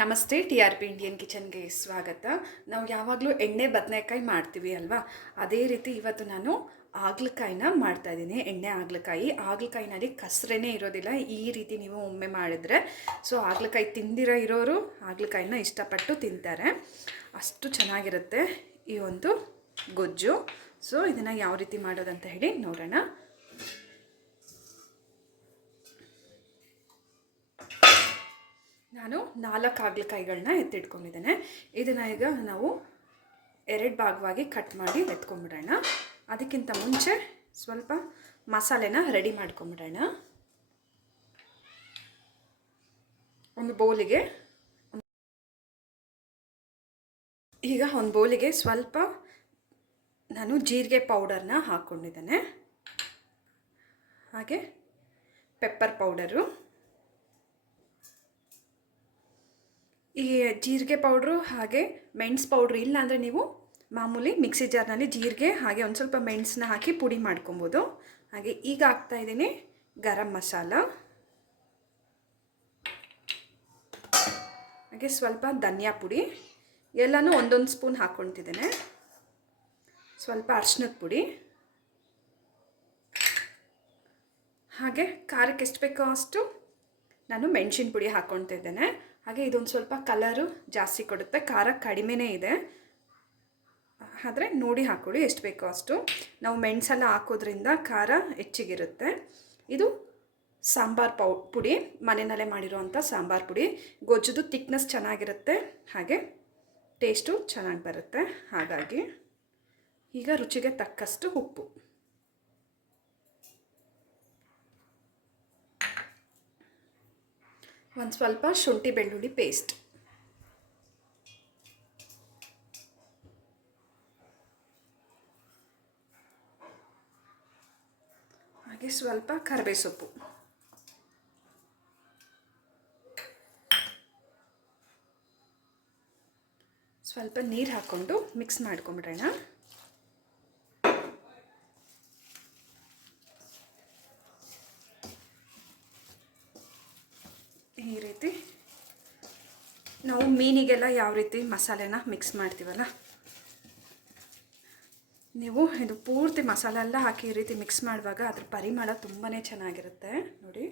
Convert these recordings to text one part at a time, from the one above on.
ನಮಸ್ತೆ, T R P Indian ಕಿಚನ್ಗೆ ಸ್ವಾಗತ. ನಾವು ಯಾವಾಗಲೂ ಎಣ್ಣೆ ಬದನೆಕಾಯಿ ಮಾಡ್ತೀವಿ ಅಲ್ವಾ? ಅದೇ ರೀತಿ ಇವತ್ತು ನಾನು ಆಗ್ಲಕಾಯಿನ ಮಾಡ್ತಾ ಇದ್ದೀನಿ. ಎಣ್ಣೆ, ಆಗ್ಲಕಾಯಿ. ಆಗ್ಲಕಾಯಿನಲ್ಲಿ ಕಸರೇನೇ ಇರೋದಿಲ್ಲ. ಈ ರೀತಿ ನೀವು ಒಮ್ಮೆ ಮಾಡಿದ್ರೆ, ಸೊ ಆಗ್ಲಕಾಯಿ ತಿಂದಿರೋ ಇರೋರು ಆಗ್ಲಕಾಯಿನ ಇಷ್ಟಪಟ್ಟು ತಿಂತಾರೆ. ಅಷ್ಟು ಚೆನ್ನಾಗಿರುತ್ತೆ ಈ ಒಂದು ಗೊಜ್ಜು. ಸೊ ಇದನ್ನು ಯಾವ ರೀತಿ ಮಾಡೋದಂತ ಹೇಳಿ ನೋಡೋಣ. ನಾನು ನಾಲ್ಕು ಹಾಗಲಕಾಯಿಗಳನ್ನ ಎತ್ತಿಟ್ಕೊಂಡಿದ್ದೇನೆ. ಇದನ್ನು ಈಗ ನಾವು ಎರಡು ಭಾಗವಾಗಿ ಕಟ್ ಮಾಡಿ ಎತ್ಕೊಂಡ್ಬಿಡೋಣ ಅದಕ್ಕಿಂತ ಮುಂಚೆ ಸ್ವಲ್ಪ ಮಸಾಲೆನ ರೆಡಿ ಮಾಡ್ಕೊಂಬಿಡೋಣ. ಒಂದು ಬೌಲಿಗೆ ಈಗ ಒಂದು ಬೌಲಿಗೆ ಸ್ವಲ್ಪ ನಾನು ಜೀರಿಗೆ ಪೌಡರ್ನ ಹಾಕ್ಕೊಂಡಿದ್ದೇನೆ. ಹಾಗೆ ಪೆಪ್ಪರ್ ಪೌಡರು. ಈ ಜೀರಿಗೆ ಪೌಡ್ರು ಹಾಗೆ ಮೆಣಸು ಪೌಡ್ರು ಇಲ್ಲ ಅಂದರೆ ನೀವು ಮಾಮೂಲಿ ಮಿಕ್ಸಿ ಜಾರ್ನಲ್ಲಿ ಜೀರಿಗೆ ಹಾಗೆ ಒಂದು ಸ್ವಲ್ಪ ಮೆಣಸನ್ನ ಹಾಕಿ ಪುಡಿ ಮಾಡ್ಕೊಬೋದು. ಹಾಗೆ ಈಗ ಹಾಕ್ತಾ ಇದ್ದೀನಿ ಗರಂ ಮಸಾಲ. ಹಾಗೆ ಸ್ವಲ್ಪ ಧನಿಯಾ ಪುಡಿ. ಎಲ್ಲನೂ ಒಂದೊಂದು ಸ್ಪೂನ್ ಹಾಕ್ಕೊಳ್ತಿದ್ದೇನೆ. ಸ್ವಲ್ಪ ಅರ್ಶಿನದ ಪುಡಿ. ಹಾಗೆ ಖಾರಕ್ಕೆ ಎಷ್ಟು ಬೇಕೋ ಅಷ್ಟು ನಾನು ಮೆಣಸಿನ ಪುಡಿ ಹಾಕ್ಕೊಳ್ತಿದ್ದೇನೆ. ಹಾಗೆ ಇದೊಂದು ಸ್ವಲ್ಪ ಕಲರು ಜಾಸ್ತಿ ಕೊಡುತ್ತೆ. ಖಾರ ಕಡಿಮೆನೇ ಇದೆ. ಆದರೆ ನೋಡಿ ಹಾಕ್ಕೊಳ್ಳಿ ಎಷ್ಟು ಬೇಕೋ ಅಷ್ಟು. ನಾವು ಮೆಣಸೆಲ್ಲ ಹಾಕೋದ್ರಿಂದ ಖಾರ ಹೆಚ್ಚಿಗಿರುತ್ತೆ. ಇದು ಸಾಂಬಾರ್ ಪೌ, ಪುಡಿ, ಮನೆಯಲ್ಲೇ ಮಾಡಿರೋವಂಥ ಸಾಂಬಾರ್ ಪುಡಿ. ಗೊಜ್ಜುದು ತಿಕ್ನೆಸ್ ಚೆನ್ನಾಗಿರುತ್ತೆ. ಹಾಗೆ ಟೇಸ್ಟು ಚೆನ್ನಾಗಿ ಬರುತ್ತೆ. ಹಾಗಾಗಿ ಈಗ ರುಚಿಗೆ ತಕ್ಕಷ್ಟು ಉಪ್ಪು. ಒಂದು ಸ್ವಲ್ಪ ಶುಂಠಿ ಬೆಳ್ಳುಳ್ಳಿ ಪೇಸ್ಟ್ ಹಾಗೆ ಸ್ವಲ್ಪ ಕರಿಬೇ ಸೊಪ್ಪು ಸ್ವಲ್ಪ ನೀರು ಹಾಕ್ಕೊಂಡು ಮಿಕ್ಸ್ ಮಾಡ್ಕೊಂಬಿಡೋಣ ಈ ರೀತಿ ನಾವು ಮೀನಿಗೆಲ್ಲ ಯಾವ ರೀತಿ ಮಸಾಲೆನ ಮಿಕ್ಸ್ ಮಾಡ್ತೀವಲ್ಲ? ನೀವು ಇದು ಪೂರ್ತಿ ಮಸಾಲೆ ಎಲ್ಲ ಹಾಕಿ ಈ ರೀತಿ ಮಿಕ್ಸ್ ಮಾಡುವಾಗ ಅದ್ರ ಪರಿಮಳ ತುಂಬಾ ಚೆನ್ನಾಗಿರುತ್ತೆ. ನೋಡಿ.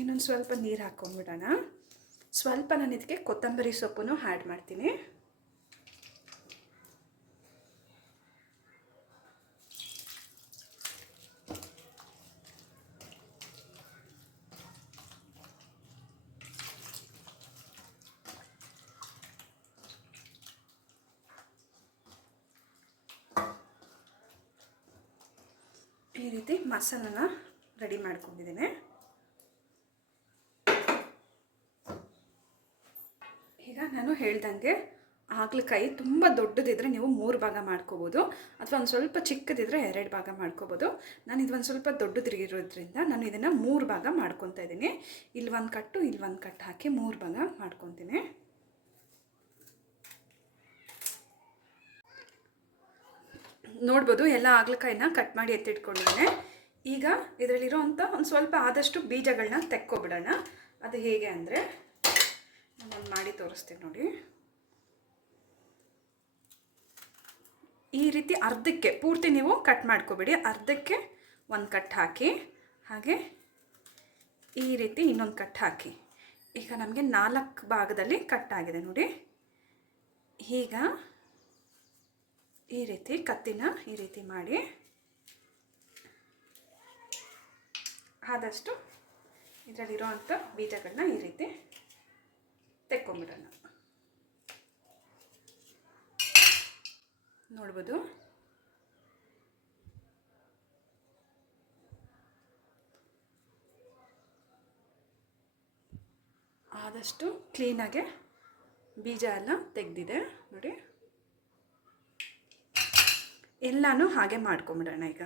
ಇನ್ನೊಂದು ಸ್ವಲ್ಪ ನೀರು ಹಾಕ್ಕೊಂಡ್ಬಿಡೋಣ. ಸ್ವಲ್ಪ ನಾನು ಇದಕ್ಕೆ ಕೊತ್ತಂಬರಿ ಸೊಪ್ಪನ್ನು ಆ್ಯಡ್ ಮಾಡ್ತೀನಿ ಈ ರೀತಿ ಮಸಾಲನ ರೆಡಿ ಮಾಡ್ಕೊಂಡಿದ್ದೀನಿ. ಈಗ ನಾನು ಹೇಳ್ದಂಗೆ ಹಾಗಲಕಾಯಿ ತುಂಬ ದೊಡ್ಡದಿದ್ದರೆ ನೀವು ಮೂರು ಭಾಗ ಮಾಡ್ಕೋಬೋದು, ಅಥವಾ ಒಂದು ಸ್ವಲ್ಪ ಚಿಕ್ಕದಿದ್ದರೆ ಎರಡು ಭಾಗ ಮಾಡ್ಕೋಬೋದು. ನಾನು ಇದು ಒಂದು ಸ್ವಲ್ಪ ದೊಡ್ಡದಿರೋದ್ರಿಂದ ನಾನು ಇದನ್ನು ಮೂರು ಭಾಗ ಮಾಡ್ಕೊತಾ ಇದ್ದೀನಿ. ಇಲ್ಲಿ ಒಂದು ಕಟ್ಟು, ಇಲ್ಲಿ ಒಂದು ಕಟ್ಟು ಹಾಕಿ ಮೂರು ಭಾಗ ಮಾಡ್ಕೊತೀನಿ. ನೋಡ್ಬೋದು, ಎಲ್ಲ ಹಾಗಲಕಾಯಿನ ಕಟ್ ಮಾಡಿ ಎತ್ತಿಟ್ಕೊಂಡಿದ್ದೇನೆ. ಈಗ ಇದರಲ್ಲಿರೋವಂಥ ಒಂದು ಸ್ವಲ್ಪ ಆದಷ್ಟು ಬೀಜಗಳನ್ನ ತೆಕ್ಕೋಬಿಡೋಣ. ಅದು ಹೇಗೆ ಅಂದರೆ ನಾನೊಂದು ಮಾಡಿ ತೋರಿಸ್ತೀನಿ ನೋಡಿ. ಈ ರೀತಿ ಅರ್ಧಕ್ಕೆ, ಪೂರ್ತಿ ನೀವು ಕಟ್ ಮಾಡ್ಕೊಬೇಡಿ. ಅರ್ಧಕ್ಕೆ ಒಂದು ಕಟ್ ಹಾಕಿ, ಹಾಗೆ ಈ ರೀತಿ ಇನ್ನೊಂದು ಕಟ್ ಹಾಕಿ. ಈಗ ನಮಗೆ ನಾಲ್ಕು ಭಾಗದಲ್ಲಿ ಕಟ್ ಆಗಿದೆ ನೋಡಿ. ಈಗ ಈ ರೀತಿ ಕತ್ತಿನ ಈ ರೀತಿ ಮಾಡಿ ಆದಷ್ಟು ಇದರಲ್ಲಿರೋವಂಥ ಬೀಜಗಳನ್ನ ಈ ರೀತಿ ತೆಕ್ಕೊಂಬಿಡೋಣ. ನೋಡ್ಬೋದು. ಆದಷ್ಟು ಕ್ಲೀನಾಗೆ ಬೀಜ ಎಲ್ಲ ತೆಗೆದಿದೆ. ನೋಡಿ. ಎಲ್ಲನೂ ಹಾಗೆ ಮಾಡ್ಕೊಂಬಿಡೋಣ ಈಗ.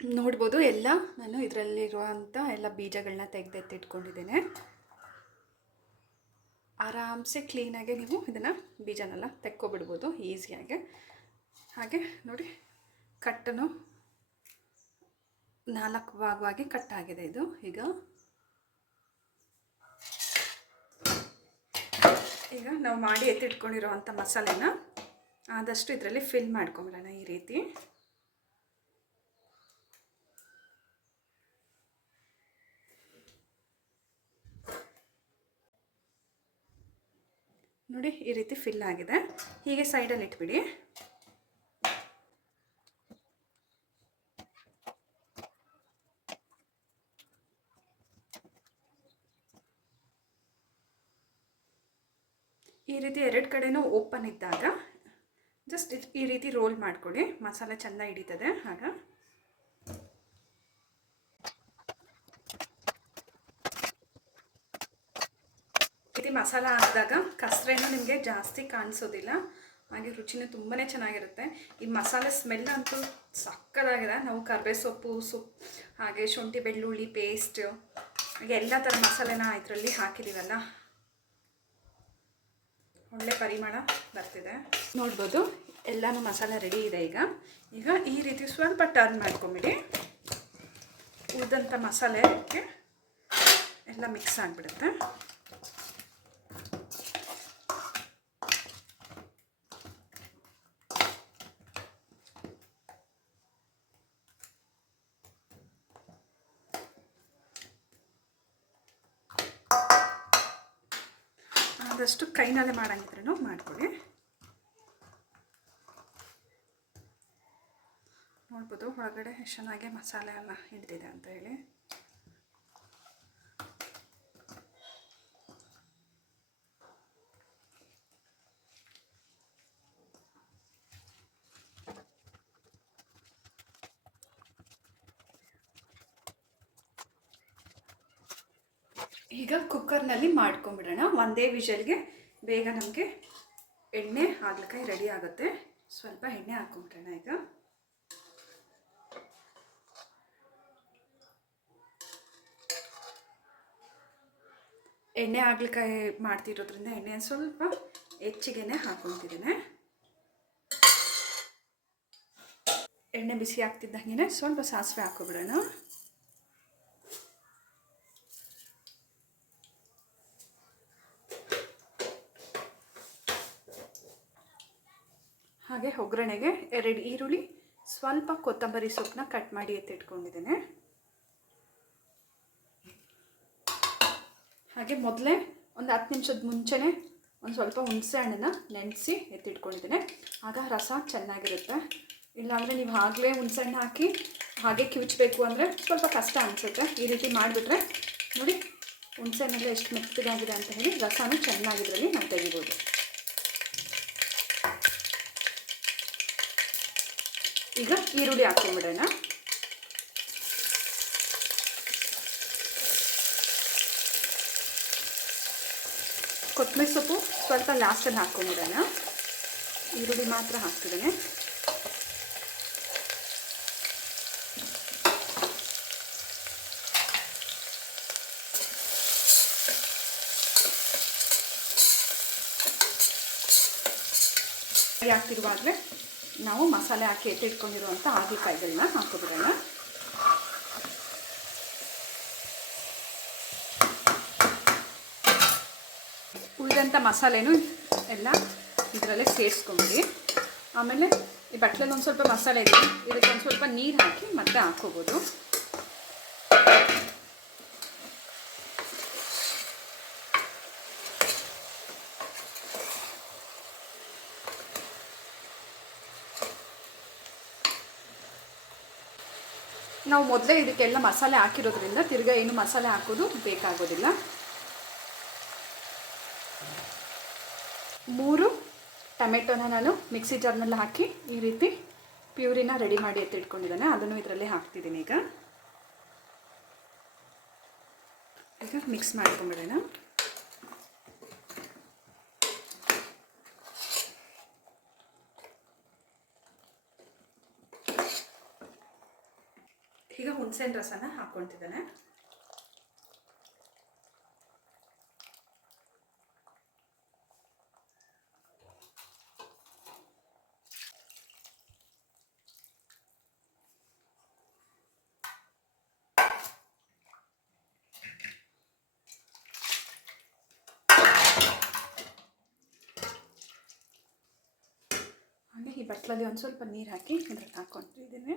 ನೋಡ್ಬೋದು ಎಲ್ಲ ನಾನು ಇದರಲ್ಲಿರುವಂಥ ಎಲ್ಲ ಬೀಜಗಳನ್ನ ತೆಗೆದೆತ್ತಿಟ್ಕೊಂಡಿದ್ದೇನೆ. ಆರಾಮ್ಸೆ ಕ್ಲೀನಾಗೆ ನೀವು ಇದನ್ನು ಬೀಜನೆಲ್ಲ ತೆಕ್ಕೊಬಿಡ್ಬೋದು ಈಸಿಯಾಗೆ. ಹಾಗೆ ನೋಡಿ ಕಟ್ಟನು ನಾಲ್ಕು ಭಾಗವಾಗಿ ಕಟ್ಟಾಗಿದೆ ಇದು ಈಗ. ಈಗ ನಾವು ಮಾಡಿ ಎತ್ತಿಟ್ಕೊಂಡಿರೋವಂಥ ಮಸಾಲೆನ ಆದಷ್ಟು ಇದರಲ್ಲಿ ಫಿಲ್ ಮಾಡ್ಕೊಂಬಿಡೋಣ ಈ ರೀತಿ. ನೋಡಿ ಈ ರೀತಿ ಫಿಲ್ ಆಗಿದೆ. ಹೀಗೆ ಸೈಡಲ್ಲಿ ಇಟ್ಬಿಡಿ ಈ ರೀತಿ ಎರಡು ಕಡೆನೂ ಓಪನ್ ಇದ್ದಾಗ ಜಸ್ಟ್ ಈ ರೀತಿ ರೋಲ್ ಮಾಡ್ಕೊಳ್ಳಿ. ಮಸಾಲೆ ಚೆಂದ ಹಿಡಿತದೆ. ಆಗ. ರೀತಿ ಮಸಾಲ ಹಾಕಿದಾಗ ಕಸ್ರೇನು ನಿಮಗೆ ಜಾಸ್ತಿ ಕಾಣಿಸೋದಿಲ್ಲ. ಹಾಗೆ ರುಚಿನೂ ತುಂಬಾ ಚೆನ್ನಾಗಿರುತ್ತೆ. ಈ ಮಸಾಲೆ ಸ್ಮೆಲ್ ಅಂತೂ ಸಕ್ಕದಾಗಿದೆ. ನಾವು ಕರ್ಬೇ ಸೊಪ್ಪು ಸೊಪ್ಪು ಹಾಗೆ ಶುಂಠಿ, ಬೆಳ್ಳುಳ್ಳಿ ಪೇಸ್ಟ್ ಹಾಗೆ ಎಲ್ಲ ಥರ ಮಸಾಲೆನ ಇದರಲ್ಲಿ ಹಾಕಿದ್ದೀವಲ್ಲ ಒಳ್ಳೆ ಪರಿಮಳ ಬರ್ತಿದೆ. ನೋಡ್ಬೋದು, ಎಲ್ಲನೂ ಮಸಾಲೆ ರೆಡಿ ಇದೆ ಈಗ. ಈಗ ಈ ರೀತಿ ಸ್ವಲ್ಪ ಟರ್ನ್ ಮಾಡ್ಕೊಂಬಿಡಿ. ಉಳಿದಂಥ ಮಸಾಲೆಗೆ ಎಲ್ಲ ಮಿಕ್ಸ್ ಆಗಿಬಿಡುತ್ತೆ. ಆದಷ್ಟು ಕೈನಲ್ಲೇ ಮಾಡಂಗಿದ್ರೂ ಮಾಡ್ಕೊಳ್ಳಿ ನೋಡ್ಬೋದು ಒಳಗಡೆ ಎಷ್ಟು ಚೆನ್ನಾಗಿ ಮಸಾಲೆ ಎಲ್ಲ ಹಿಡಿದಿದೆ ಅಂತ ಹೇಳಿ ಈಗ ಕುಕ್ಕರ್ನಲ್ಲಿ ಮಾಡ್ಕೊಂಬಿಡೋಣ. ಒಂದೇ ವಿಷಲ್ಗೆ ಬೇಗ ನಮಗೆ ಎಣ್ಣೆ, ಹಾಗಲಕಾಯಿ ರೆಡಿ ಆಗುತ್ತೆ. ಸ್ವಲ್ಪ ಎಣ್ಣೆ ಹಾಕ್ಕೊಂಬಿಡೋಣ ಈಗ. ಎಣ್ಣೆ, ಹಾಗಲಕಾಯಿ ಮಾಡ್ತಿರೋದ್ರಿಂದ ಎಣ್ಣೆ ಸ್ವಲ್ಪ ಹೆಚ್ಚಿಗೆನೆ ಹಾಕ್ಕೊತಿದ್ದೇನೆ ಎಣ್ಣೆ ಬಿಸಿ ಆಗ್ತಿದ್ದಂಗೆ ಸ್ವಲ್ಪ ಸಾಸಿವೆ ಹಾಕೊಬಿಡೋಣ. ಹಾಗೆ ಒಗ್ಗರಣೆಗೆ ಎರಡು ಈರುಳ್ಳಿ, ಸ್ವಲ್ಪ ಕೊತ್ತಂಬರಿ ಸೊಪ್ಪನ್ನ ಕಟ್ ಮಾಡಿ ಎತ್ತಿಟ್ಕೊಂಡಿದ್ದೇನೆ. ಹಾಗೆ ಮೊದಲೇ ಒಂದು ಹತ್ತು ನಿಮಿಷದ ಮುಂಚೆನೆ ಒಂದು ಸ್ವಲ್ಪ ಹುಣಸೆ ಹಣ್ಣನ್ನು ನೆನೆಸಿ ಎತ್ತಿಟ್ಕೊಂಡಿದ್ದೇನೆ. ಆಗ ರಸ ಚೆನ್ನಾಗಿರುತ್ತೆ. ಇಲ್ಲಾಂದರೆ ನೀವು ಆಗಲೇ ಹುಣಸೆ ಹಣ್ಣು ಹಾಕಿ ಹಾಗೆ ಕಿವುಚಬೇಕು ಅಂದರೆ ಸ್ವಲ್ಪ ಕಷ್ಟ ಅನಿಸುತ್ತೆ. ಈ ರೀತಿ ಮಾಡಿಬಿಟ್ರೆ ನೋಡಿ ಹುಣಸೆ ಹಣ್ಣೆಲ್ಲ ಎಷ್ಟು ಮೆತ್ತಗಾಗಿದೆ ಅಂತ ಹೇಳಿ ರಸನೂ ಚೆನ್ನಾಗಿದ್ರಲ್ಲಿ ನಾವು ತೆಗಿಬೋದು. ಈಗ ಈರುಳ್ಳಿ ಹಾಕೊಂಡ್ಬಿಡೋಣ ಕೊತ್ತಂಬರಿ ಸೊಪ್ಪು ಸ್ವಲ್ಪ ಲಾಸ್ಟಲ್ಲಿ ಹಾಕ್ಕೊಂಬಿಡೋಣ. ಈರುಳ್ಳಿ ಮಾತ್ರ ಹಾಕ್ತಿದ್ದೇನೆ. ಹಾಕ್ತಿರುವಾಗಲೇ ನಾವು ಮಸಾಲೆ ಹಾಕಿ ಎತ್ತಿಟ್ಕೊಂಡಿರುವಂಥ ಹಾಗಲಕಾಯಿಗಳನ್ನ ಹಾಕೋಬಿಡೋಣ ಉಳಿದಂಥ ಮಸಾಲೆನೂ ಎಲ್ಲ ಇದರಲ್ಲೇ ಸೇರಿಸ್ಕೊಂಡ್ಬಿಡಿ. ಆಮೇಲೆ ಈ ಬಟ್ಲಲ್ಲಿ ಒಂದು ಸ್ವಲ್ಪ ಮಸಾಲೆ ಇದೆ. ಇದಕ್ಕೆ ಒಂದು ಸ್ವಲ್ಪ ನೀರು ಹಾಕಿ ಮತ್ತೆ ಹಾಕ್ಕೋಬೋದು. ನಾವು ಮೊದಲೇ ಇದಕ್ಕೆಲ್ಲ ಮಸಾಲೆ ಹಾಕಿರೋದ್ರಿಂದ ತಿರ್ಗಾ ಏನು ಮಸಾಲೆ ಹಾಕೋದು ಬೇಕಾಗೋದಿಲ್ಲ. ಮೂರು ಟೊಮೆಟೊನ ನಾನು ಮಿಕ್ಸಿ ಜಾರ್ನಲ್ಲಿ ಹಾಕಿ ಈ ರೀತಿ ಪ್ಯೂರಿನ ರೆಡಿ ಮಾಡಿ ಎತ್ತಿಟ್ಕೊಂಡಿದ್ದಾನೆ ಅದನ್ನು ಇದರಲ್ಲೇ ಹಾಕ್ತಿದ್ದೀನಿ ಈಗ. ಈಗ ಮಿಕ್ಸ್ ಮಾಡ್ಕೊಂಬಿಡೋಣ. ಹುಣಸೆನ್ ರಸನ ಹಾಕ್ಕೊತಿದ್ದಾನೆ ಈ ಬಟ್ಲಲ್ಲಿ ಒಂದು ಸ್ವಲ್ಪ ನೀರು ಹಾಕಿ ಇದ್ರಲ್ಲಿ ಹಾಕ್ಕೊಂಡಿದ್ದೀನಿ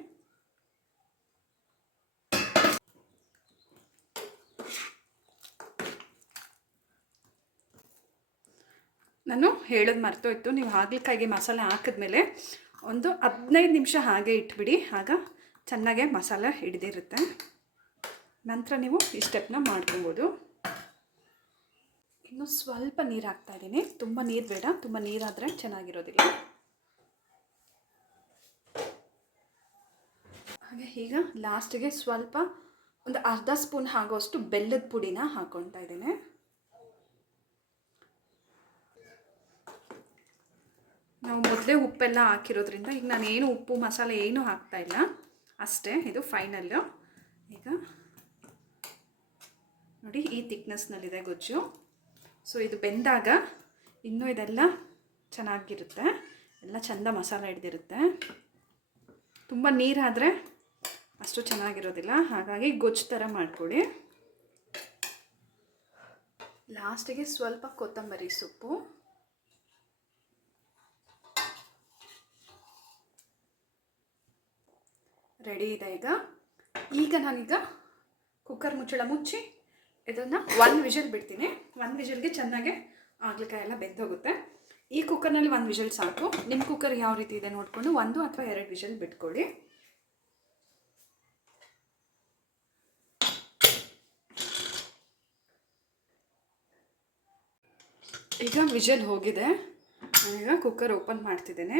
ನಾನು ಹೇಳೋದು ಮರ್ತೋಯ್ತು. ನೀವು ಹಾಗಲಕಾಯಿಗೆ ಮಸಾಲೆ ಹಾಕಿದ್ಮೇಲೆ ಒಂದು ಹದಿನೈದು ನಿಮಿಷ ಹಾಗೆ ಇಟ್ಬಿಡಿ. ಆಗ ಚೆನ್ನಾಗೆ ಮಸಾಲೆ ಹಿಡಿದಿರುತ್ತೆ. ನಂತರ ನೀವು ಈ ಸ್ಟೆಪ್ನ ಮಾಡ್ಕೊಬೋದು. ಇನ್ನು ಸ್ವಲ್ಪ ನೀರು ಹಾಕ್ತಾ ಇದ್ದೀನಿ. ತುಂಬ ನೀರು ಬೇಡ. ತುಂಬ ನೀರಾದರೆ ಚೆನ್ನಾಗಿರೋದಿಲ್ಲ. ಹಾಗೆ ಈಗ ಲಾಸ್ಟಿಗೆ ಸ್ವಲ್ಪ ಒಂದು ಅರ್ಧ ಸ್ಪೂನ್ ಆಗೋಷ್ಟು ಬೆಲ್ಲದ ಪುಡಿನ ಹಾಕ್ಕೊಳ್ತಾ ಇದ್ದೀನಿ. ನಾವು ಮೊದಲೇ ಉಪ್ಪೆಲ್ಲ ಹಾಕಿರೋದ್ರಿಂದ ಈಗ ನಾನು ಏನು ಉಪ್ಪು ಮಸಾಲೆ ಏನೂ ಹಾಕ್ತಾ ಇಲ್ಲ. ಅಷ್ಟೇ, ಇದು ಫೈನಲ್ಲು ಈಗ ನೋಡಿ ಈ ಥಿಕ್ನೆಸ್ನಲ್ಲಿದೆ ಗೊಜ್ಜು. ಸೊ ಇದು ಬೆಂದಾಗ ಇನ್ನೂ ಇದೆಲ್ಲ ಚೆನ್ನಾಗಿರುತ್ತೆ. ಎಲ್ಲ ಚೆಂದ ಮಸಾಲೆ ಹಿಡ್ದಿರುತ್ತೆ. ತುಂಬ ನೀರಾದರೆ ಅಷ್ಟು ಚೆನ್ನಾಗಿರೋದಿಲ್ಲ. ಹಾಗಾಗಿ ಗೊಜ್ಜು ಥರ ಮಾಡಿಕೊಡಿ ಲಾಸ್ಟಿಗೆ ಸ್ವಲ್ಪ ಕೊತ್ತಂಬರಿ ಸೊಪ್ಪು. ರೆಡಿ ಇದೆ ಈಗ. ಈಗ ನಾನೀಗ ಕುಕ್ಕರ್ ಮುಚ್ಚಳ ಮುಚ್ಚಿ ಇದನ್ನು ಒನ್ ವಿಷಲ್ ಬಿಡ್ತೀನಿ. ಒನ್ ವಿಷಲ್ಗೆ ಚೆನ್ನಾಗೆ ಆಗ್ಲಿಕಾಯಿ ಎಲ್ಲ ಬೆಂದೋಗುತ್ತೆ. ಈ ಕುಕ್ಕರ್ನಲ್ಲಿ ಒಂದು ವಿಷಲ್ ಸಾಕು. ನಿಮ್ಮ ಕುಕ್ಕರ್ ಯಾವ ರೀತಿ ಇದೆ ನೋಡಿಕೊಂಡು ಒಂದು ಅಥವಾ ಎರಡು ವಿಷಲ್ ಬಿಟ್ಕೊಳ್ಳಿ. ಈಗ ವಿಷಲ್ ಹೋಗಿದೆ. ಈಗ ಕುಕ್ಕರ್ ಓಪನ್ ಮಾಡ್ತಿದ್ದೇನೆ.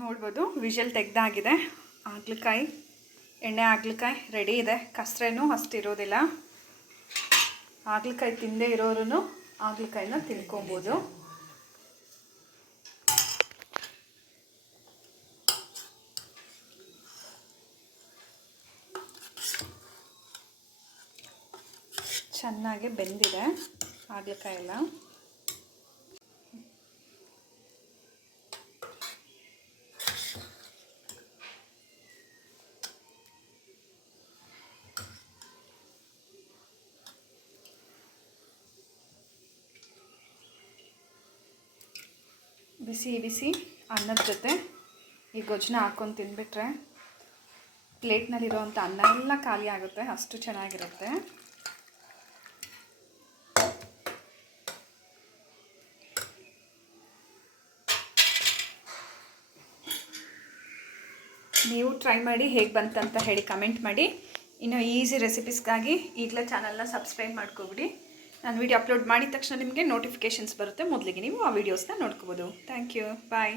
ನೋಡ್ಬೋದು ವಿಷಲ್ ತೆಗ್ದಾಗಿದೆ. ಹಾಗಲಕಾಯಿ ಎಣ್ಣೆ ಹಾಗಲಕಾಯಿ ರೆಡಿ ಇದೆ. ಕಸ್ರೇನೂ ಅಷ್ಟಿರೋದಿಲ್ಲ ಹಾಗಲಕಾಯಿ ತಿಂದೇ ಇರೋರು ಹಾಗಲಕಾಯಿನ ತಿನ್ಕೊಬೋದು ಚೆನ್ನಾಗಿ ಬೆಂದಿದೆ ಹಾಗಲಕಾಯಿ ಎಲ್ಲ ಬಿಸಿ ಬಿಸಿ ಅನ್ನದ ಜೊತೆ ಈ ಗೊಜ್ಜನ್ನ ಹಾಕ್ಕೊಂಡು ತಿಂದ್ಬಿಟ್ರೆ ಪ್ಲೇಟ್ನಲ್ಲಿರೋವಂಥ ಅನ್ನ ಎಲ್ಲ ಖಾಲಿ ಆಗುತ್ತೆ, ಅಷ್ಟು ಚೆನ್ನಾಗಿರುತ್ತೆ. ನೀವು ಟ್ರೈ ಮಾಡಿ ಹೇಗೆ ಬಂತಂತ ಹೇಳಿ ಕಮೆಂಟ್ ಮಾಡಿ. ಇನ್ನು ಈಸಿ ರೆಸಿಪೀಸ್ಗಾಗಿ ಈಗಲೇ ಚಾನಲ್ನ ಸಬ್ಸ್ಕ್ರೈಬ್ ಮಾಡ್ಕೊಬಿಡಿ. ನಾನು ವಿಡಿಯೋ ಅಪ್ಲೋಡ್ ಮಾಡಿದ ತಕ್ಷಣ ನಿಮಗೆ ನೋಟಿಫಿಕೇಷನ್ಸ್ ಬರುತ್ತೆ. ಮೊದಲಿಗೆ ನೀವು ಆ ವೀಡಿಯೋಸ್ನ ನೋಡ್ಕೋಬೋದು. Thank you bye